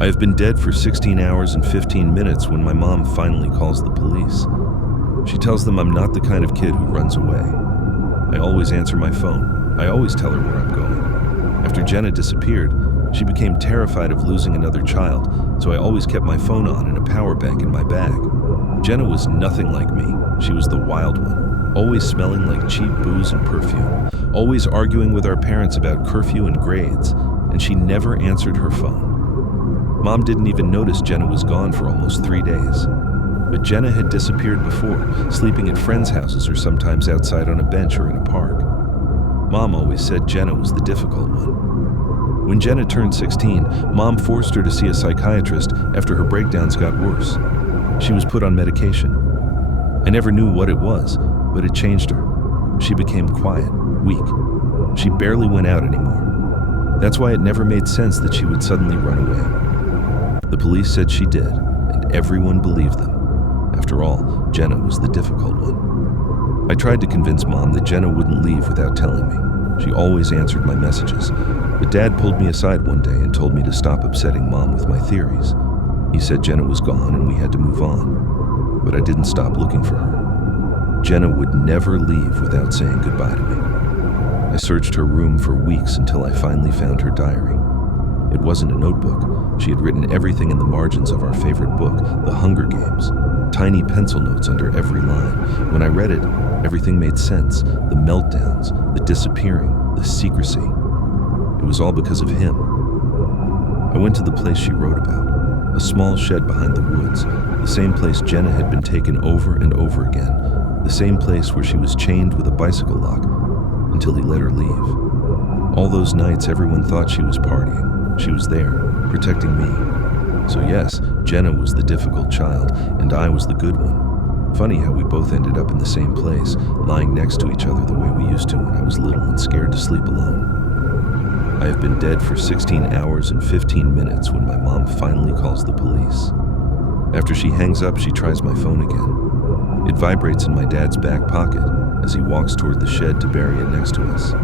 I have been dead for 16 hours and 15 minutes when my mom finally calls the police. She tells them I'm not the kind of kid who runs away. I always answer my phone. I always tell her where I'm going. After Jenna disappeared, she became terrified of losing another child, so I always kept my phone on and a power bank in my bag. Jenna was nothing like me. She was the wild one, always smelling like cheap booze and perfume, always arguing with our parents about curfew and grades, and she never answered her phone. Mom didn't even notice Jenna was gone for almost 3 days. But Jenna had disappeared before, sleeping at friends' houses or sometimes outside on a bench or in a park. Mom always said Jenna was the difficult one. When Jenna turned 16, Mom forced her to see a psychiatrist after her breakdowns got worse. She was put on medication. I never knew what it was, but it changed her. She became quiet, weak. She barely went out anymore. That's why it never made sense that she would suddenly run away. The police said she did, and everyone believed them. After all, Jenna was the difficult one. I tried to convince Mom that Jenna wouldn't leave without telling me. She always answered my messages. But Dad pulled me aside one day and told me to stop upsetting Mom with my theories. He said Jenna was gone and we had to move on. But I didn't stop looking for her. Jenna would never leave without saying goodbye to me. I searched her room for weeks until I finally found her diary. It wasn't a notebook. She had written everything in the margins of our favorite book, The Hunger Games. Tiny pencil notes under every line. When I read it, everything made sense. The meltdowns, the disappearing, the secrecy. It was all because of him. I went to the place she wrote about, a small shed behind the woods, the same place Jenna had been taken over and over again, the same place where she was chained with a bicycle lock until he let her leave. All those nights, everyone thought she was partying. She was there, protecting me. So yes, Jenna was the difficult child, and I was the good one. Funny how we both ended up in the same place, lying next to each other the way we used to when I was little and scared to sleep alone. I have been dead for 16 hours and 15 minutes when my mom finally calls the police. After she hangs up, she tries my phone again. It vibrates in my dad's back pocket as he walks toward the shed to bury it next to us.